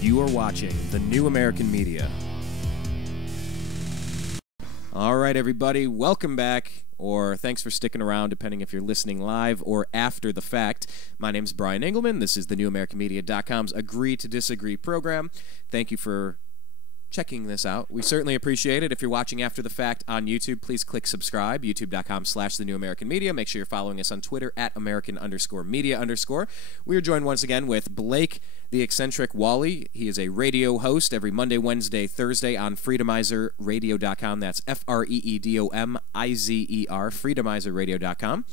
You are watching the New American Media. All right, everybody, welcome back, or thanks for sticking around, depending if you're listening live or after the fact. My name's Brian Engelman. This is the NewAmericanMedia.com's Agree to Disagree program. Thank you for checking this out. We certainly appreciate it. If you're watching after the fact on YouTube, please click subscribe, youtube.com/thenewamericanmedia. Make sure you're following us on Twitter at American_media_. We are joined once again with Blake, the eccentric Walley. He is a radio host every Monday, Wednesday, Thursday on freedomizerradio.com. That's FREEDOMIZER, freedomizerradio.com.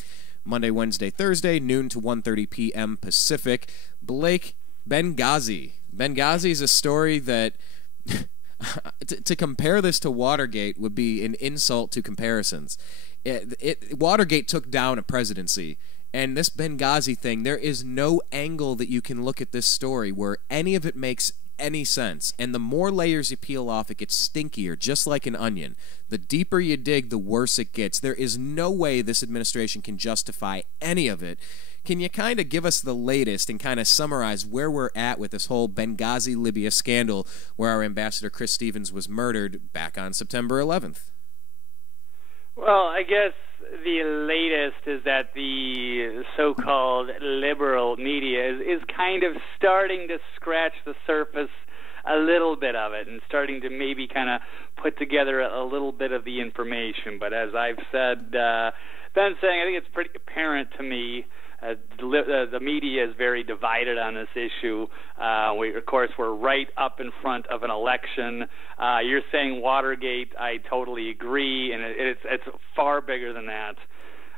Monday, Wednesday, Thursday, noon to 1:30 p.m. Pacific. Blake, Benghazi. Benghazi is a story that to compare this to Watergate would be an insult to comparisons. Watergate took down a presidency, and this Benghazi thing, there is no angle that you can look at this story where any of it makes any sense. And the more layers you peel off, it gets stinkier, just like an onion. The deeper you dig, the worse it gets. There is no way this administration can justify any of it. Can you kind of give us the latest and kind of summarize where we're at with this whole Benghazi, Libya scandal where our ambassador Chris Stevens was murdered back on September 11th? Well, I guess the latest is that the so-called liberal media is kind of starting to scratch the surface a little bit of it and starting to maybe kind of put together a little bit of the information. But as I've said, been saying, I think it's pretty apparent to me. The media is very divided on this issue. Of course, we're right up in front of an election. You're saying Watergate. I totally agree, and it's far bigger than that.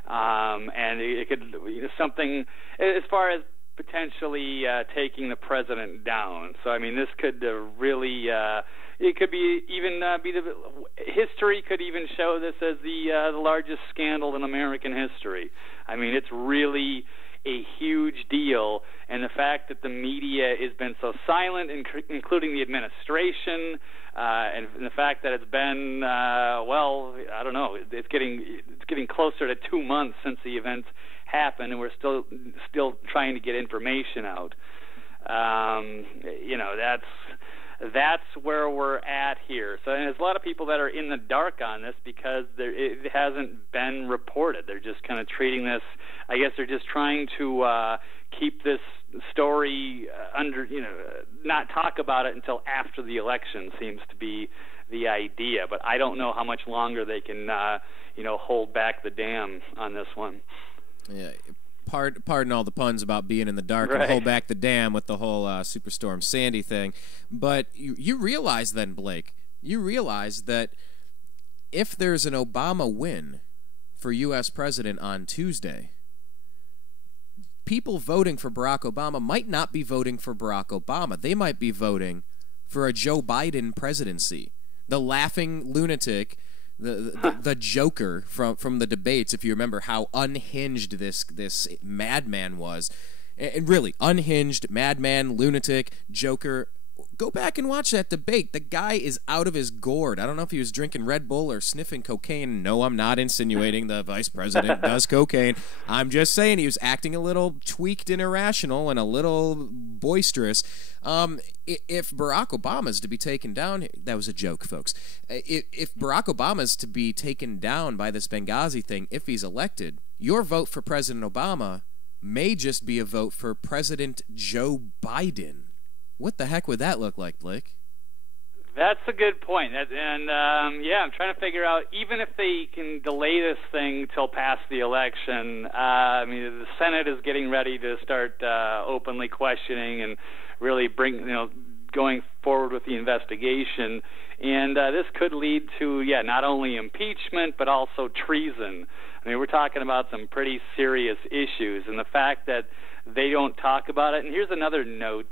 And it could something as far as potentially taking the president down. So I mean, this could really. It could be even history could even show this as the largest scandal in American history. I mean, it's really a huge deal, and the fact that the media has been so silent, including the administration, and the fact that it's been well, I don't know, it's getting closer to 2 months since the events happened, and we're still trying to get information out. That's where we're at here. So there's a lot of people that are in the dark on this because it hasn't been reported. They're just kind of treating this, I guess they're just trying to keep this story not talk about it until after the election seems to be the idea. But I don't know how much longer they can, hold back the dam on this one. Yeah. Pardon all the puns about being in the dark and hold back the dam with the whole Superstorm Sandy thing. But you realize then, Blake, that if there's an Obama win for U.S. president on Tuesday, people voting for Barack Obama might not be voting for Barack Obama. They might be voting for a Joe Biden presidency. The laughing lunatic, the Joker from the debates, if you remember how unhinged this madman was, and really unhinged madman, lunatic, Joker. Go back and watch that debate. The guy is out of his gourd. I don't know if he was drinking Red Bull or sniffing cocaine. No, I'm not insinuating the vice president does cocaine. I'm just saying he was acting a little tweaked and irrational and a little boisterous. If Barack Obama is to be taken down, that was a joke, folks. If Barack Obama is to be taken down by this Benghazi thing, if he's elected, your vote for President Obama may just be a vote for President Joe Biden. What the heck would that look like, Blake? That's a good point. I'm trying to figure out, even if they can delay this thing till past the election, the Senate is getting ready to start openly questioning and really going forward with the investigation. And this could lead to, not only impeachment, but also treason. I mean, we're talking about some pretty serious issues. And the fact that they don't talk about it, and here's another note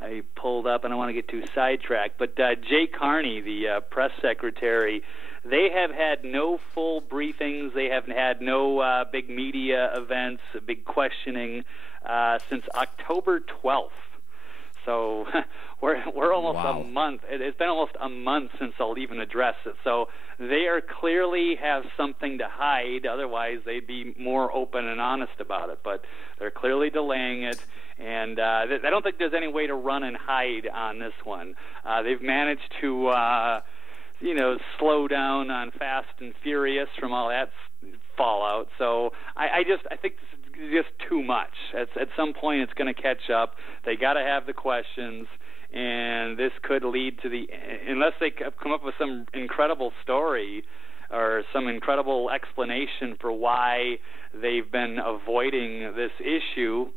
I pulled up, and I don't want to get too sidetracked, but Jay Carney, the press secretary, they have had no full briefings. They haven't had no big media events, big questioning since October 12th. So we're almost a month. It's been almost a month since they'll even address it. So they are clearly have something to hide. Otherwise, they'd be more open and honest about it. But they're clearly delaying it. And I don't think there's any way to run and hide on this one. They've managed to, slow down on Fast and Furious from all that fallout. So I think this is just too much. At some point, it's going to catch up. They got to have the questions, and this could lead to unless they come up with some incredible story or some incredible explanation for why they've been avoiding this issue.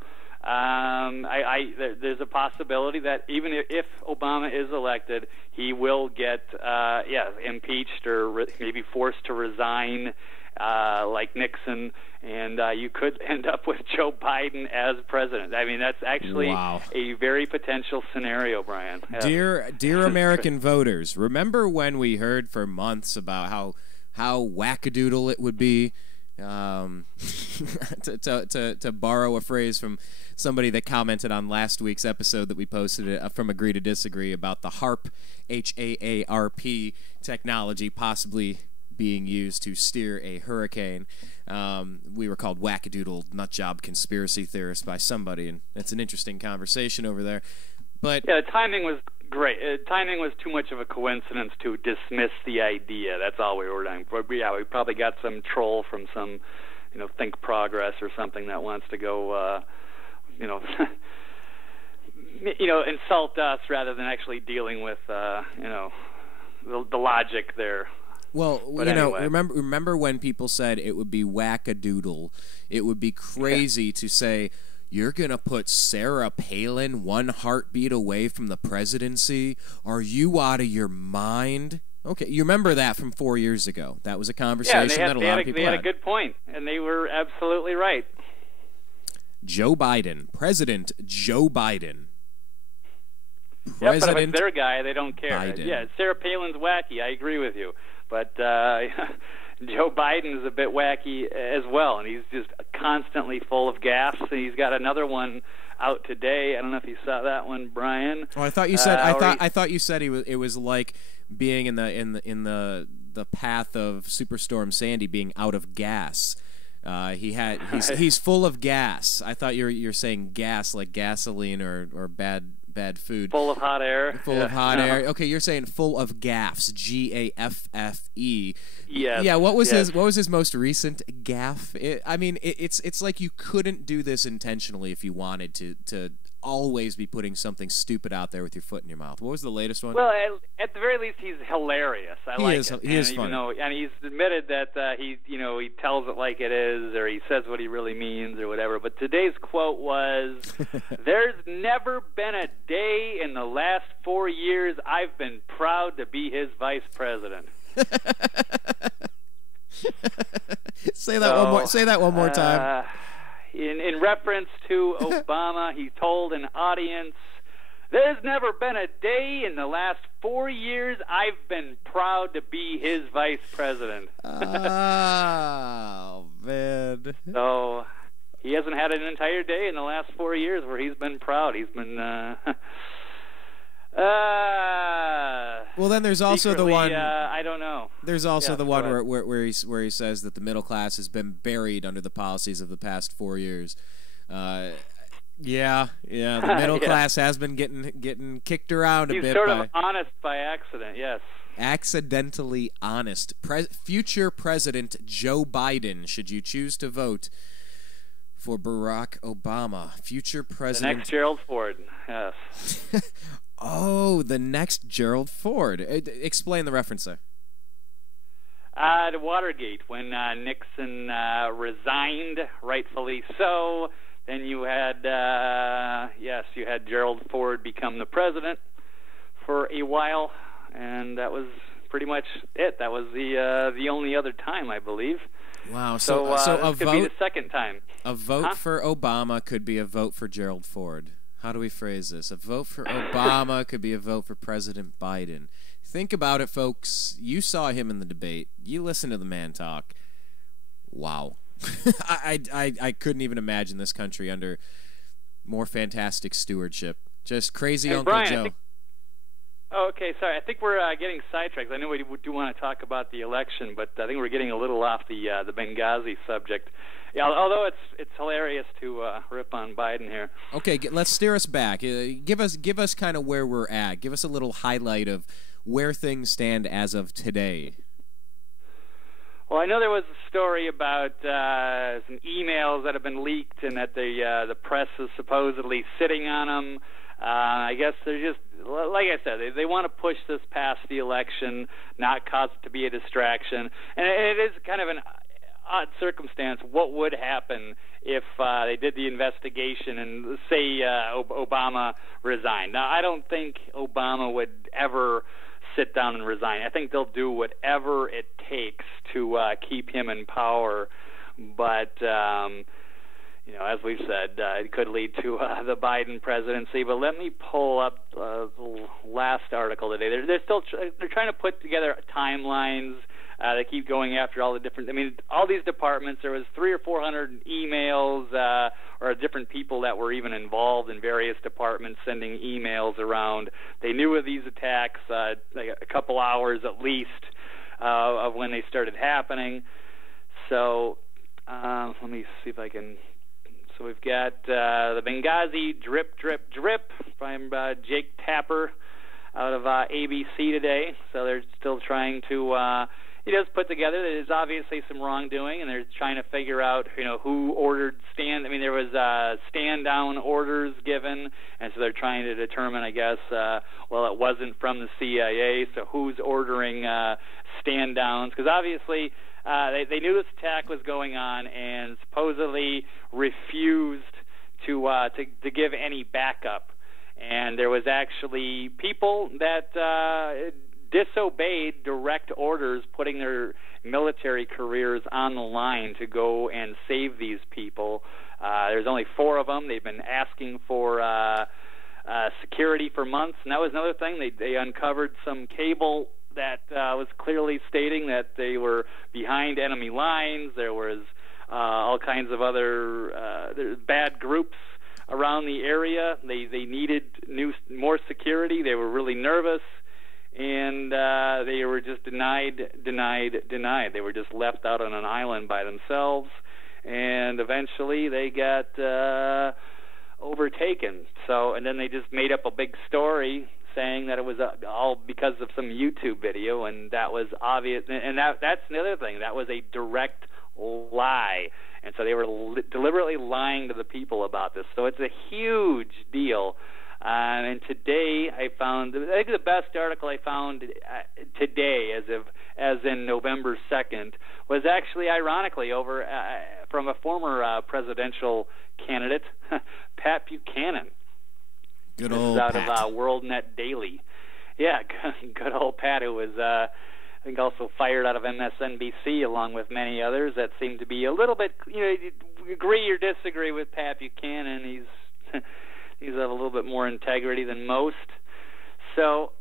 There's a possibility that even if Obama is elected, he will get impeached or maybe forced to resign like Nixon, and you could end up with Joe Biden as president. I mean, that's actually a very potential scenario, Brian. Dear American voters, remember when we heard for months about how wackadoodle it would be? To borrow a phrase from somebody that commented on last week's episode that we posted from Agree to Disagree about the HAARP, HAARP technology possibly being used to steer a hurricane. We were called wackadoodle nutjob conspiracy theorists by somebody, and it's an interesting conversation over there. But yeah, the timing was great. Timing was too much of a coincidence to dismiss the idea. That's all we were doing. But yeah, we probably got some troll from some, Think Progress or something that wants to go, insult us rather than actually dealing with, the logic there. Well, anyway. Remember when people said it would be wackadoodle? It would be crazy to say, you're going to put Sarah Palin one heartbeat away from the presidency? Are you out of your mind? Okay, you remember that from 4 years ago. That was a conversation that a lot of people had. They had a good point, and they were absolutely right. Joe Biden, President Joe Biden. But if it's their guy, they don't care. Biden. Yeah, Sarah Palin's wacky. I agree with you. But Joe Biden is a bit wacky as well, and he's just constantly full of gaffes. And he's got another one out today. I don't know if you saw that one, Brian. Oh, I thought you said. I thought you said it was like being in the path of Superstorm Sandy, being out of gas. He's full of gas. I thought you're saying gas like gasoline or bad food. Full of hot air. Full of hot air. Okay, you're saying full of gaffes. GAFFE. Yes. Yeah. What was his most recent gaffe? It's like you couldn't do this intentionally if you wanted to always be putting something stupid out there with your foot in your mouth. What was the latest one? Well, at the very least, he's hilarious. He is funny. And he's admitted that he tells it like it is, or he says what he really means, or whatever. But today's quote was, "There's never been a day in the last 4 years I've been proud to be his vice president." Say that one more time. In reference to Obama, he told an audience, "There's never been a day in the last 4 years I've been proud to be his vice president." Oh, man. So he hasn't had an entire day in the last 4 years where he's been proud. He's been... well, then there's also the one. I don't know. There's also the one where he says that the middle class has been buried under the policies of the past 4 years. The middle class has been getting kicked around a bit. He's sort of honest by accident. Yes. Accidentally honest. Future President Joe Biden, should you choose to vote for Barack Obama, future president. The next Gerald Ford. Yes. Oh, the next Gerald Ford. Explain the reference there. To Watergate, when Nixon resigned, rightfully so. Then you had, Gerald Ford become the president for a while, and that was pretty much it. That was the only other time, I believe. Wow. So this a could vote, be the second time. A vote for Obama could be a vote for Gerald Ford. How do we phrase this? A vote for Obama could be a vote for President Biden. Think about it, folks. You saw him in the debate. You listened to the man talk. Wow. I couldn't even imagine this country under more fantastic stewardship. Just crazy Uncle Brian, Joe. Okay, sorry. I think we're getting sidetracked. I know we do want to talk about the election, but I think we're getting a little off the Benghazi subject. Yeah, although it's hilarious to rip on Biden here. Okay, let's steer us back. Give us kind of where we're at. Give us a little highlight of where things stand as of today. Well, I know there was a story about some emails that have been leaked, and that the press is supposedly sitting on them. I guess they're just, like I said, they want to push this past the election, not cause it to be a distraction. And it is kind of an odd circumstance. What would happen if they did the investigation and, say, Obama resigned? Now, I don't think Obama would ever sit down and resign. I think they'll do whatever it takes to keep him in power. But as we've said, it could lead to the Biden presidency. But let me pull up the last article today. They're trying to put together timelines. They keep going after all the different. I mean, all these departments. There was 300 or 400 emails or different people that were even involved in various departments sending emails around. They knew of these attacks like a couple hours at least of when they started happening. So let me see if I can. So we've got the Benghazi drip, drip, drip from Jake Tapper out of ABC today. So they're still trying to. He does put together. There's obviously some wrongdoing, and they're trying to figure out, who ordered stand. I mean, there was stand-down orders given, and so they're trying to determine, I guess, it wasn't from the CIA, so who's ordering stand-downs? Because obviously they knew this attack was going on and supposedly refused to give any backup. And there was actually people that disobeyed direct orders, putting their military careers on the line to go and save these people. There's only 4 of them. They've been asking for security for months, and that was another thing. They uncovered some cable that was clearly stating that they were behind enemy lines. There was all kinds of other bad groups around the area. They needed more security. They were really nervous. And they were just denied. They were just left out on an island by themselves, and eventually they got overtaken. And then they just made up a big story saying that it was all because of some YouTube video, and that was obvious. And that's the other thing. That was a direct lie. And so they were deliberately lying to the people about this. So it's a huge deal. And today I think the best article I found today, as in November 2nd, was actually ironically over from a former presidential candidate, Pat Buchanan. Good old out Pat. Of WorldNet Daily. Yeah, good old Pat, who was I think also fired out of MSNBC along with many others that seem to be a little bit, you agree or disagree with Pat Buchanan. He's have a little bit more integrity than most. So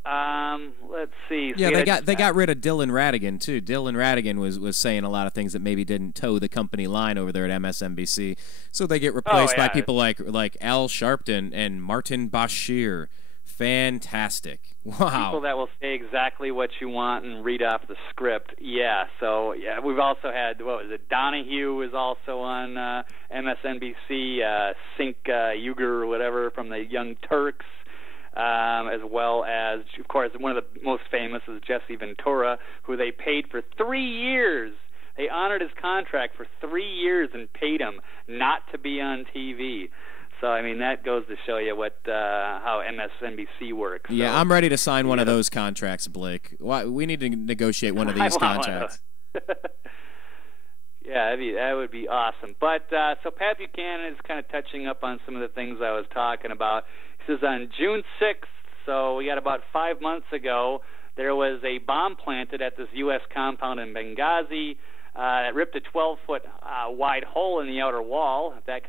let's see. Yeah, they got rid of Dylan Ratigan too. Dylan Ratigan was saying a lot of things that maybe didn't toe the company line over there at MSNBC. So they get replaced by people like Al Sharpton and Martin Bashir. Fantastic! Wow. People that will say exactly what you want and read off the script. Yeah. So yeah, we've also had Donahue was also on MSNBC. Sink Uyghur or whatever from the Young Turks, as well as, of course, one of the most famous is Jesse Ventura, who they paid for 3 years. They honored his contract for 3 years and paid him not to be on TV. So, I mean, that goes to show you how MSNBC works. Yeah, so, I'm ready to sign one of those contracts, Blake. We need to negotiate one of these contracts. Yeah, that would be awesome. But so Pat Buchanan is kind of touching up on some of the things I was talking about. He says on June 6th, so we got about 5 months ago, there was a bomb planted at this U.S. compound in Benghazi. That ripped a 12-foot wide hole in the outer wall. That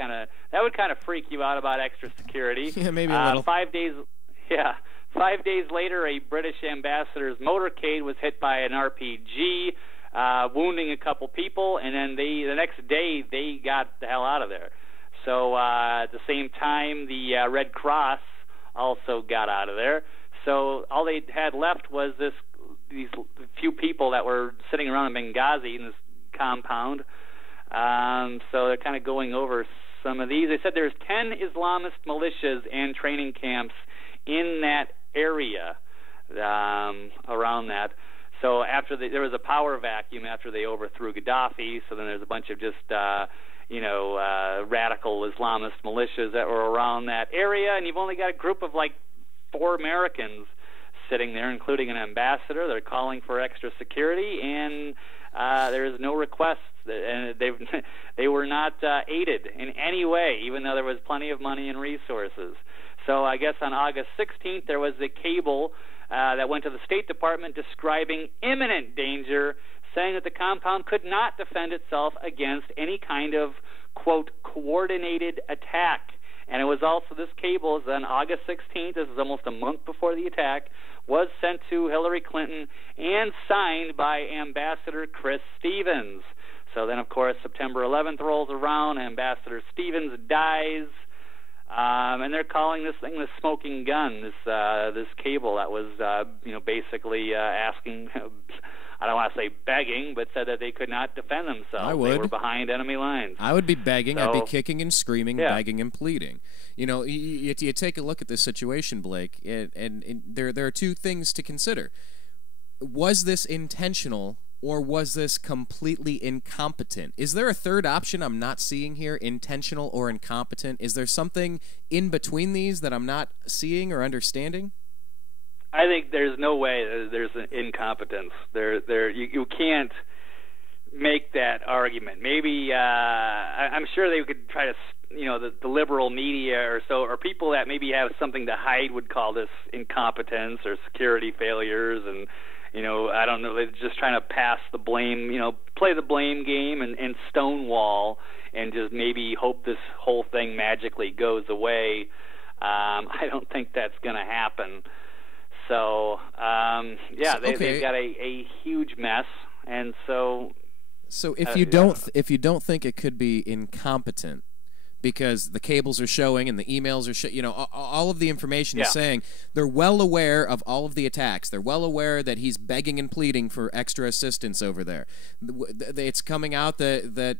would kind of freak you out about extra security. Yeah, maybe a little. 5 days later, a British ambassador's motorcade was hit by an RPG, wounding a couple people, and then the next day they got the hell out of there. So at the same time, the Red Cross also got out of there. So all they had left was these few people that were sitting around in Benghazi in this compound. So they're kind of going over some of these. They said there's 10 Islamist militias and training camps in that area around that. So after there was a power vacuum after they overthrew Gaddafi, so then there's a bunch of just radical Islamist militias that were around that area, and you've only got a group of like 4 Americans sitting there, including an ambassador. They're calling for extra security, and there is no requests, and they were not aided in any way, even though there was plenty of money and resources. So I guess on August 16th there was a cable that went to the State Department describing imminent danger, saying that the compound could not defend itself against any kind of, quote, coordinated attack. And it was also, this cable is on August 16th, this is almost a month before the attack, was sent to Hillary Clinton and signed by Ambassador Chris Stevens. So then, of course, September 11th rolls around, Ambassador Stevens dies, and they're calling this thing the smoking gun, this cable that was, basically asking, I don't want to say begging, but said that they could not defend themselves. I would. They were behind enemy lines. I would be begging. I'd be kicking and screaming, yeah. begging and pleading. You take a look at this situation, Blake, and there are 2 things to consider. Was this intentional, or was this completely incompetent? Is there a third option I'm not seeing here, intentional or incompetent? Is there something in between these that I'm not seeing or understanding? I think there's no way there's an incompetence. You can't make that argument. Maybe I'm sure they could try to, the liberal media or people that maybe have something to hide would call this incompetence or security failures, and I don't know. They're just trying to pass the blame, play the blame game and stonewall and just maybe hope this whole thing magically goes away. I don't think that's going to happen. So, they've got a huge mess, and so. So if you don't think it could be incompetent, because the cables are showing and the emails are all of the information is saying they're well aware of all of the attacks. They're well aware that he's begging and pleading for extra assistance over there. It's coming out that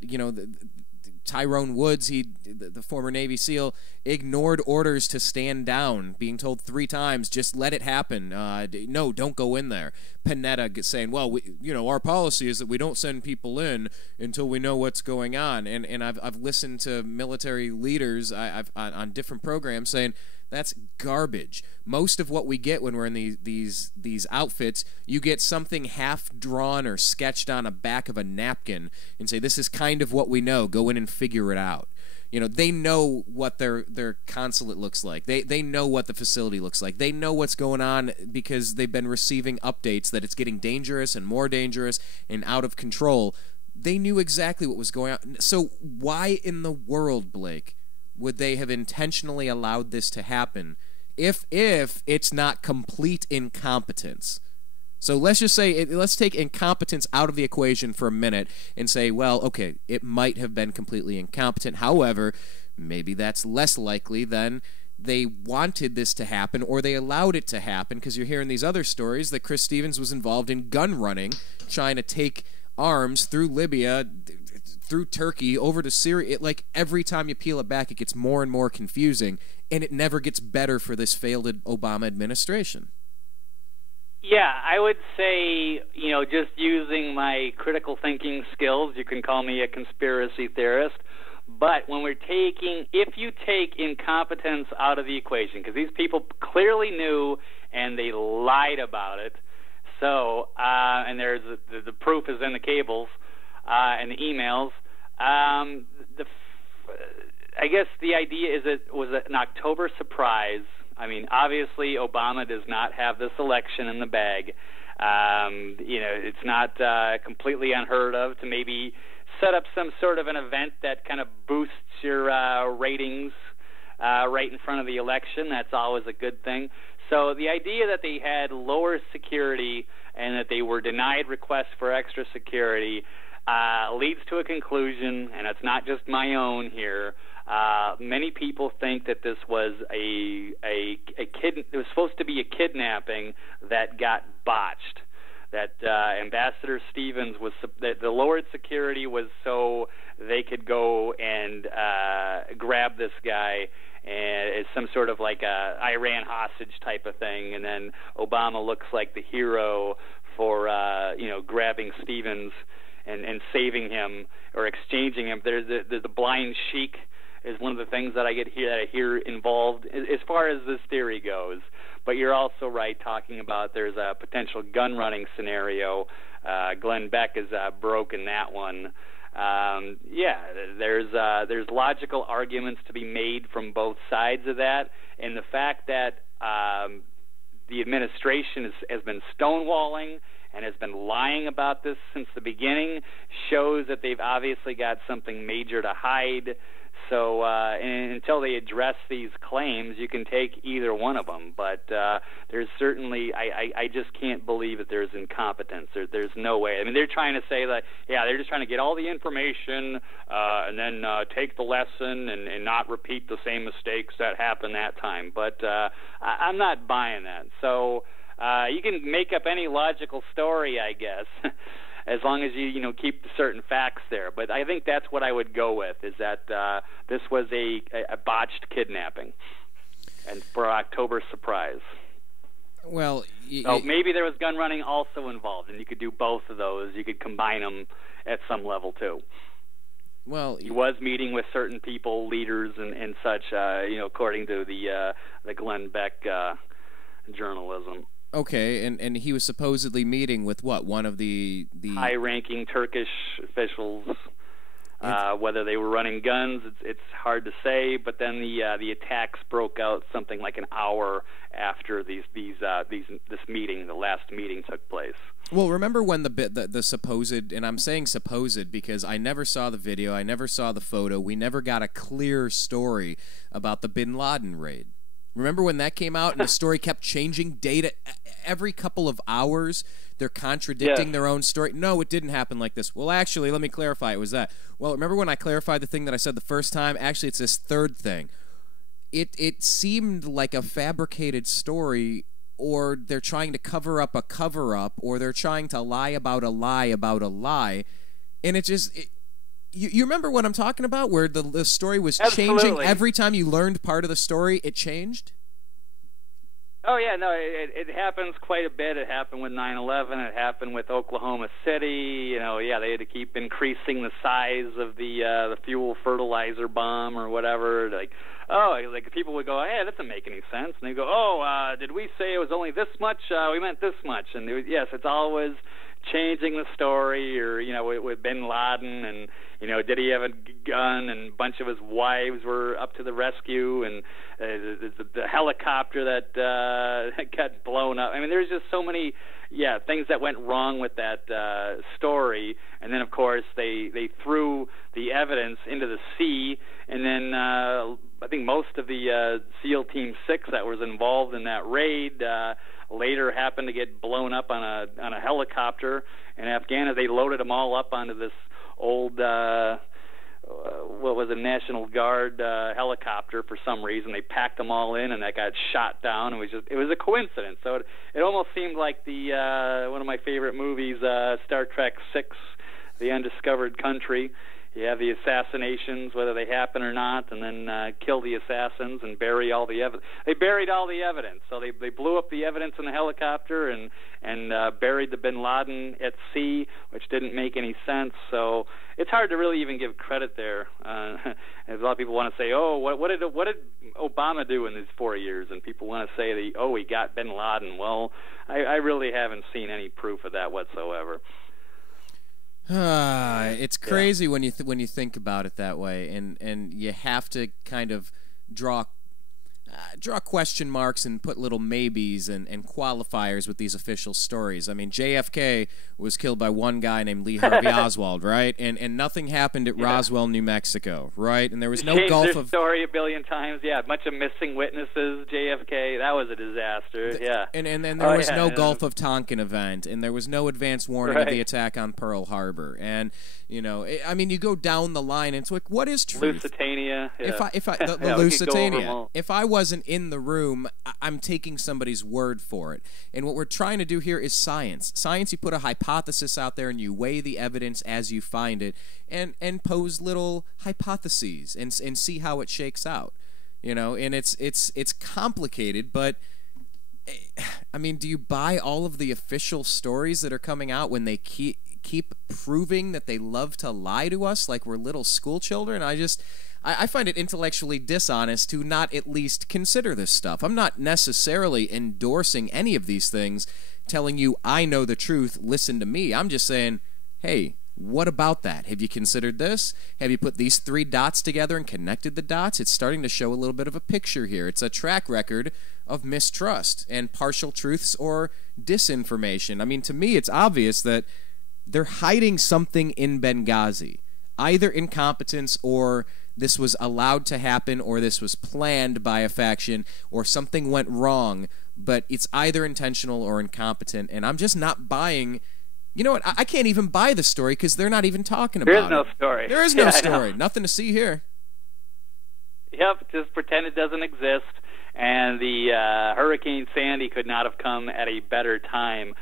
Tyrone Woods, the former Navy SEAL, ignored orders to stand down, being told 3 times, just let it happen. No, don't go in there. Panetta saying, well, our policy is that we don't send people in until we know what's going on. And I've listened to military leaders on different programs saying, that's garbage. Most of what we get when we're in these outfits, you get something half drawn or sketched on a back of a napkin and say, this is kind of what we know. Go in and figure it out. They know what their consulate looks like. They know what the facility looks like. They know what's going on because they've been receiving updates that it's getting dangerous and more dangerous and out of control. They knew exactly what was going on. So why in the world, Blake, would they have intentionally allowed this to happen if it's not complete incompetence? So let's just say, let's take incompetence out of the equation for a minute and say, well, okay, it might have been completely incompetent. However, maybe that's less likely than they wanted this to happen or they allowed it to happen, because you're hearing these other stories that Chris Stevens was involved in gun running, trying to take arms through Libya, through Turkey, over to Syria. Every time you peel it back, it gets more and more confusing, and it never gets better for this failed Obama administration. Yeah, I would say, just using my critical thinking skills, you can call me a conspiracy theorist, but if you take incompetence out of the equation, because these people clearly knew and they lied about it, so, and there's the proof is in the cables, and the emails. I guess the idea is it was an October surprise. I mean, obviously, Obama does not have this election in the bag. It's not completely unheard of to maybe set up some sort of an event that kind of boosts your ratings right in front of the election. That's always a good thing. So the idea that they had lower security and that they were denied requests for extra security leads to a conclusion, and it's not just my own here. Many people think that this was it was supposed to be a kidnapping that got botched. That Ambassador Stevens that the lowered security was so they could go and grab this guy, and it's some sort of like a Iran hostage type of thing, and then Obama looks like the hero for grabbing Stevens and saving him or exchanging him. There's the blind sheik is one of the things that I hear involved as far as this theory goes. But you're also right talking about there's a potential gun running scenario. Glenn Beck is broken that one. There's logical arguments to be made from both sides of that, and the fact that the administration has been stonewalling and has been lying about this since the beginning shows that they've obviously got something major to hide. So until they address these claims, you can take either one of them. But there's certainly, I just can't believe that there's incompetence. There's no way. I mean, they're trying to say that, they're just trying to get all the information and then take the lesson and not repeat the same mistakes that happened that time. But I'm not buying that. So you can make up any logical story, I guess. As long as you keep certain facts there. But I think that's what I would go with, is that this was a botched kidnapping and for October surprise. Well, maybe there was gun running also involved, and you could do both of those. You could combine them at some level too. Well, he was meeting with certain people, leaders, and such. According to the Glenn Beck journalism. Okay, and he was supposedly meeting with what? One of the high-ranking Turkish officials. Whether they were running guns, it's hard to say. But then the attacks broke out something like an hour after this meeting, the last meeting, took place. Well, remember when the supposed, and I'm saying supposed because I never saw the video, I never saw the photo, we never got a clear story about the Bin Laden raid. Remember when that came out and the story kept changing data every couple of hours? They're contradicting their own story. No, it didn't happen like this. Well, actually, let me clarify. It was that. Well, remember when I clarified the thing that I said the first time? Actually, it's this third thing. It seemed like a fabricated story, or they're trying to cover up a cover-up, or they're trying to lie about a lie about a lie. And it just... You remember what I'm talking about, where the story was changing every time you learned part of the story, it changed? Oh, yeah, no, it happens quite a bit. It happened with 9/11. It happened with Oklahoma City. They had to keep increasing the size of the fuel fertilizer bomb or whatever. Like people would go, hey, that doesn't make any sense. And they go, did we say it was only this much? We meant this much. And yes, it's always changing the story, or with Bin Laden, and did he have a gun, and a bunch of his wives were up to the rescue, and the helicopter that got blown up. I mean, there's just so many things that went wrong with that story. And then of course they threw the evidence into the sea, and then I think most of the SEAL Team 6 that was involved in that raid later happened to get blown up on a helicopter in Afghanistan. They loaded them all up onto this old what was a National Guard helicopter for some reason. They packed them all in, and that got shot down. It was a coincidence. So it almost seemed like the one of my favorite movies, Star Trek VI, The Undiscovered Country. You have the assassinations, whether they happen or not, and then kill the assassins and bury all the evidence. They buried all the evidence. So they blew up the evidence in the helicopter and buried the Bin Laden at sea, which didn't make any sense. So it's hard to really even give credit there. A lot of people want to say, what did Obama do in these 4 years? And people want to say, he got Bin Laden. Well, I really haven't seen any proof of that whatsoever. It's crazy when you think about it that way, and you have to kind of draw question marks and put little maybes and qualifiers with these official stories. I mean, JFK was killed by one guy named Lee Harvey Oswald, right? And nothing happened at Roswell, New Mexico, right? And there was no Gulf of... story a billion times, a bunch of missing witnesses, JFK, that was a disaster, And then there was no Gulf of Tonkin event, and there was no advance warning of the attack on Pearl Harbor. And, I mean, you go down the line, and it's like, what is truth? Lusitania. The Lusitania. If I was wasn't in the room, I'm taking somebody's word for it. And what we're trying to do here is science. Science, you put a hypothesis out there and you weigh the evidence as you find it and pose little hypotheses and see how it shakes out. You know, and it's complicated, but I mean, do you buy all of the official stories that are coming out when they keep proving that they love to lie to us like we're little school children? I find it intellectually dishonest to not at least consider this stuff. I'm not necessarily endorsing any of these things, telling you I know the truth, listen to me. I'm just saying, hey, what about that? Have you considered this? Have you put these 3 dots together and connected the dots? It's starting to show a little bit of a picture here. It's a track record of mistrust and partial truths or disinformation. I mean, to me, it's obvious that they're hiding something in Benghazi, either incompetence or this was allowed to happen or this was planned by a faction or something went wrong, but it's either intentional or incompetent, and I'm just not buying. You know what? I can't even buy the story because they're not even talking about it. There is no story. There is no story. Nothing to see here. Yep, just pretend it doesn't exist. And the Hurricane Sandy could not have come at a better time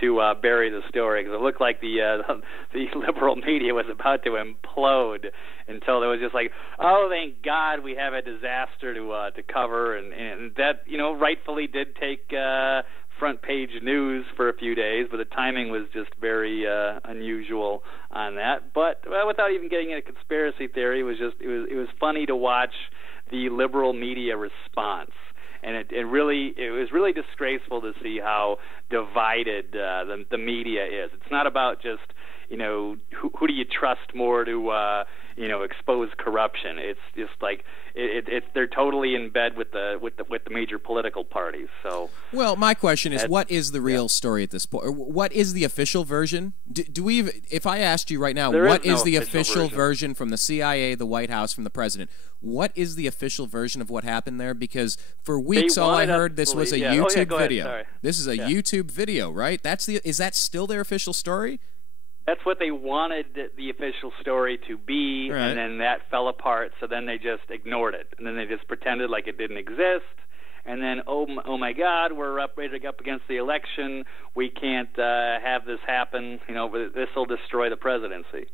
to bury the story, because it looked like the liberal media was about to implode until it was just like, oh, thank God we have a disaster to cover, and that, you know, rightfully did take front page news for a few days, but the timing was just very unusual on that. But without even getting into conspiracy theory, it was funny to watch the liberal media response. And it was really disgraceful to see how divided the media is. It's not about just, you know, who do you trust more to you know, expose corruption. It's just like they're totally in bed with the major political parties. So, well, my question is, what is the real story at this point? What is the official version? Do we? If I asked you right now, what is the official version from the CIA, the White House, from the president? What is the official version of what happened there? Because for weeks, all I heard, this was a YouTube video. This is a YouTube video, right? Is that still their official story? That's what they wanted the official story to be, right. And then that fell apart, so then they just ignored it. And then they just pretended like it didn't exist. And then, oh my God, we're up against the election. We can't have this happen. You know, this will destroy the presidency.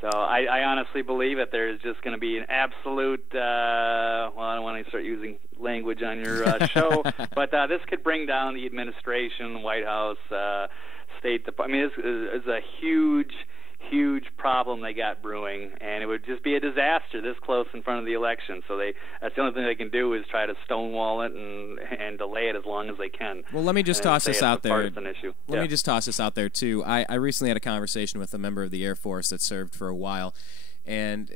So I honestly believe that there is just going to be an absolute, well, I don't want to start using language on your show, but this could bring down the administration, White House, State Department. I mean, this is a huge problem they got brewing, and it would just be a disaster this close in front of the election. So that's the only thing they can do is try to stonewall it and delay it as long as they can. Well, let me just toss this out there. Let me just toss this out there, too. I recently had a conversation with a member of the Air Force that served for a while, and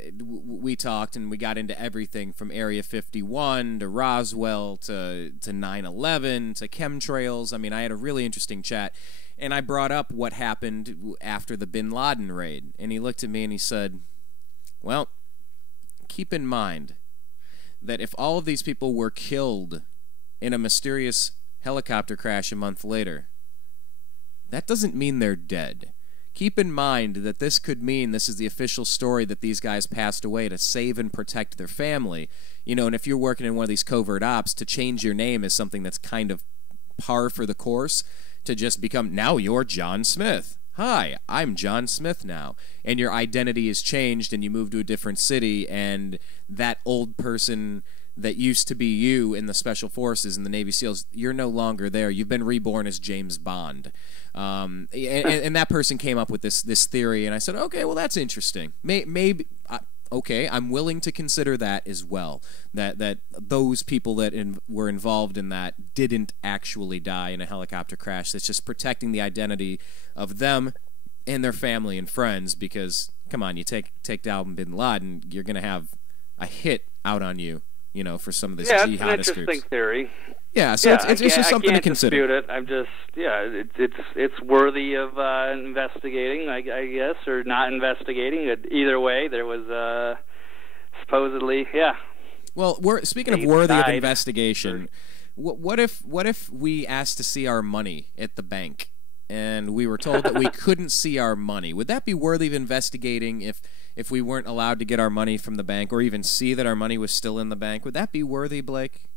we talked and we got into everything from Area 51 to Roswell to 9/11 to chemtrails. I mean, I had a really interesting chat. And I brought up what happened after the Bin Laden raid. And he looked at me and he said, well, keep in mind that if all of these people were killed in a mysterious helicopter crash a month later, that doesn't mean they're dead. Keep in mind that this could mean this is the official story that these guys passed away to save and protect their family. You know, and if you're working in one of these covert ops, to change your name is something that's kind of par for the course. To just become, now you're John Smith. Hi, I'm John Smith now. And your identity is changed and you move to a different city, and that old person that used to be you in the Special Forces and the Navy SEALs, you're no longer there. You've been reborn as James Bond. And that person came up with this theory, and I said, okay, well, that's interesting. Maybe... okay, I'm willing to consider that as well, that those people that were involved in that didn't actually die in a helicopter crash. That's just protecting the identity of them and their family and friends, because, come on, you take down Bin Laden, you're going to have a hit out on you, you know, for some of this jihadist groups. Yeah, it's an interesting theory. Yeah, so it's just something to consider. I can't dispute it. I'm just, it's worthy of investigating, I guess, or not investigating. Either way, there was supposedly, yeah. Well, speaking of worthy of investigation, what if we asked to see our money at the bank, and we were told that we couldn't see our money? Would that be worthy of investigating if we weren't allowed to get our money from the bank, or even see that our money was still in the bank? Would that be worthy, Blake?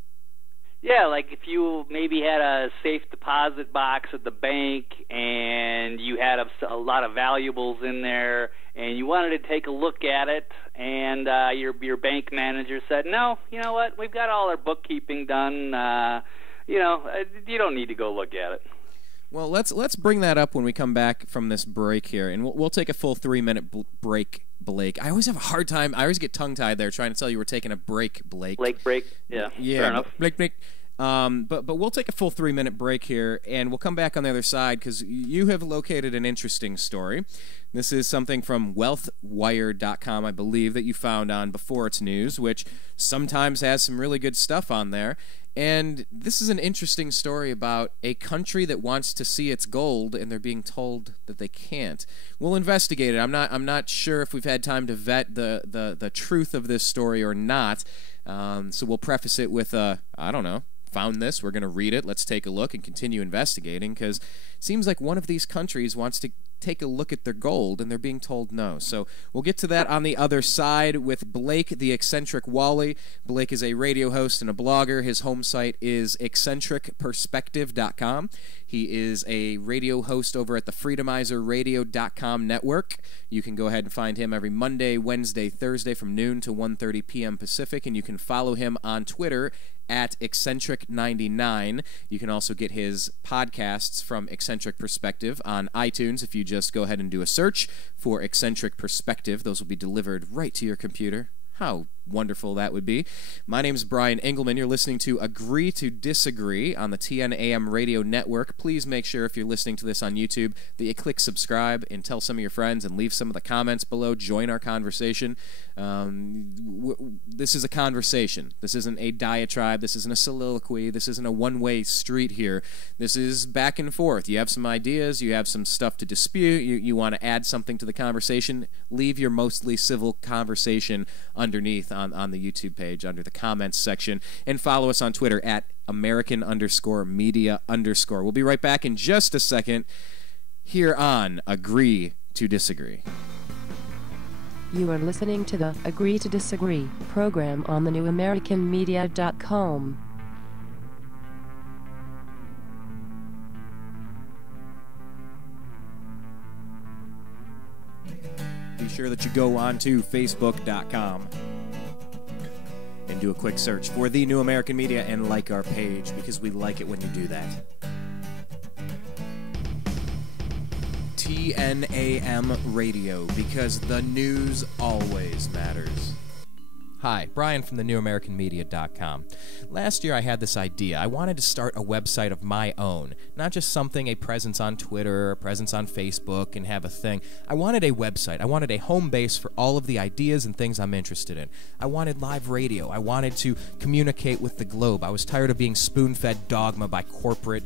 Yeah, like if you maybe had a safe deposit box at the bank and you had a lot of valuables in there and you wanted to take a look at it, and your bank manager said, no, you know what, we've got all our bookkeeping done, you don't need to go look at it. Well, let's bring that up when we come back from this break here, and we'll take a full 3-minute break, Blake. I always have a hard time. I always get tongue-tied there trying to tell you we're taking a break, Blake. Break? Yeah, fair enough. Blake. But we'll take a full 3-minute break here, and we'll come back on the other side because you have located an interesting story. This is something from wealthwire.com, I believe, that you found on Before It's News, which sometimes has some really good stuff on there. And this is an interesting story about a country that wants to see its gold, and they're being told that they can't. We'll investigate it. I'm not sure if we've had time to vet the truth of this story or not. So we'll preface it with I don't know. Found this. We're going to read it. Let's take a look and continue investigating, because it seems like one of these countries wants to take a look at their gold, and they're being told no. So we'll get to that on the other side with Blake, the Eccentric Walley. Blake is a radio host and a blogger. His home site is eccentricperspective.com. He is a radio host over at the freedomizerradio.com network. You can go ahead and find him every Monday, Wednesday, Thursday from noon to 1:30 p.m. Pacific, and you can follow him on Twitter at Eccentric99. You can also get his podcasts from Eccentric Perspective on iTunes if you just go ahead and do a search for Eccentric Perspective. Those will be delivered right to your computer. How wonderful that would be. My name is Brian Engelman. You're listening to Agree to Disagree on the TNAM radio network. Please make sure, if you're listening to this on YouTube, that you click subscribe and tell some of your friends and leave some of the comments below. Join our conversation. This is a conversation. This isn't a diatribe. This isn't a soliloquy. This isn't a one-way street here. This is back and forth. You have some ideas. You have some stuff to dispute. You want to add something to the conversation. Leave your mostly civil conversation underneath on the YouTube page under the comments section, and follow us on Twitter at American_media_. We'll be right back in just a second here on Agree to Disagree. You are listening to the Agree to Disagree program on the newamericanmedia.com. Be sure that you go on to Facebook.com and do a quick search for The New American Media and like our page, because we like it when you do that. TNAM Radio, because the news always matters. Hi, Brian from thenewamericanmedia.com. Last year I had this idea. I wanted to start a website of my own, not just something, a presence on Twitter, a presence on Facebook, and have a thing. I wanted a website. I wanted a home base for all of the ideas and things I'm interested in. I wanted live radio. I wanted to communicate with the globe. I was tired of being spoon-fed dogma by corporate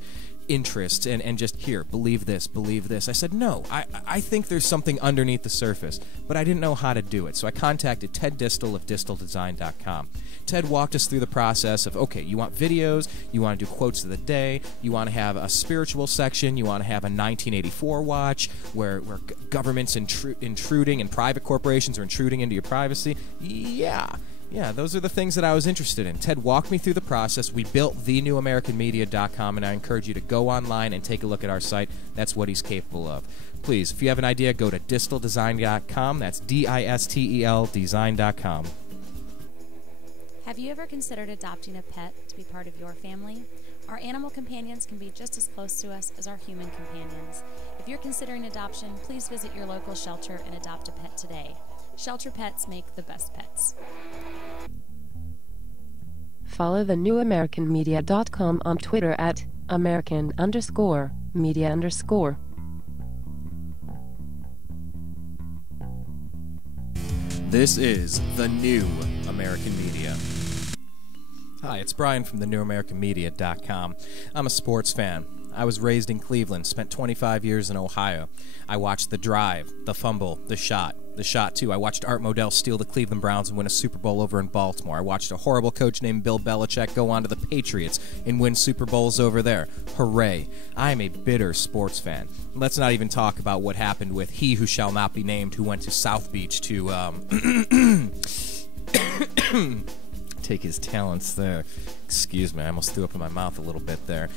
interest and just, here, believe this, believe this. I said, no, I think there's something underneath the surface, but I didn't know how to do it. So I contacted Ted Distel of disteldesign.com. Ted walked us through the process of, okay, you want videos, you want to do quotes of the day, you want to have a spiritual section, you want to have a 1984 watch where government's intruding and private corporations are intruding into your privacy. Yeah, those are the things that I was interested in. Ted walked me through the process. We built thenewamericanmedia.com, and I encourage you to go online and take a look at our site. That's what he's capable of. Please, if you have an idea, go to disteldesign.com. That's DISTEL design.com. Have you ever considered adopting a pet to be part of your family? Our animal companions can be just as close to us as our human companions. If you're considering adoption, please visit your local shelter and adopt a pet today. Shelter pets make the best pets. Follow thenewamericanmedia.com on Twitter at American_media_. This is The New American Media. Hi, it's Brian from thenewamericanmedia.com. I'm a sports fan. I was raised in Cleveland, spent 25 years in Ohio. I watched the drive, the fumble, the shot too. I watched Art Modell steal the Cleveland Browns and win a Super Bowl over in Baltimore. I watched a horrible coach named Bill Belichick go on to the Patriots and win Super Bowls over there. Hooray. I am a bitter sports fan. Let's not even talk about what happened with he who shall not be named, who went to South Beach to take his talents there. Excuse me, I almost threw up in my mouth a little bit there.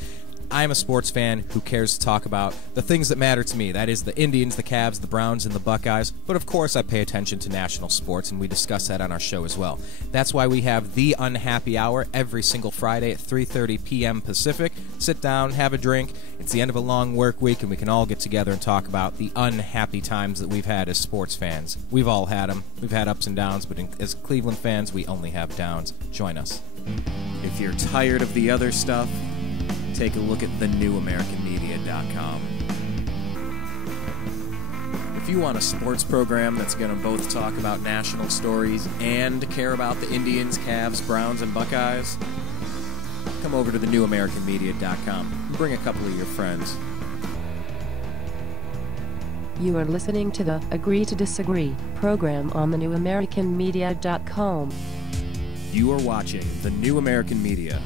I'm a sports fan who cares to talk about the things that matter to me. That is the Indians, the Cavs, the Browns, and the Buckeyes. But of course, I pay attention to national sports, and we discuss that on our show as well. That's why we have The Unhappy Hour every single Friday at 3:30 p.m. Pacific. Sit down, have a drink. It's the end of a long work week, and we can all get together and talk about the unhappy times that we've had as sports fans. We've all had them. We've had ups and downs, but as Cleveland fans, we only have downs. Join us. If you're tired of the other stuff, take a look at thenewamericanmedia.com. If you want a sports program that's going to both talk about national stories and care about the Indians, Cavs, Browns, and Buckeyes, come over to thenewamericanmedia.com and bring a couple of your friends. You are listening to the Agree to Disagree program on thenewamericanmedia.com. You are watching The New American Media.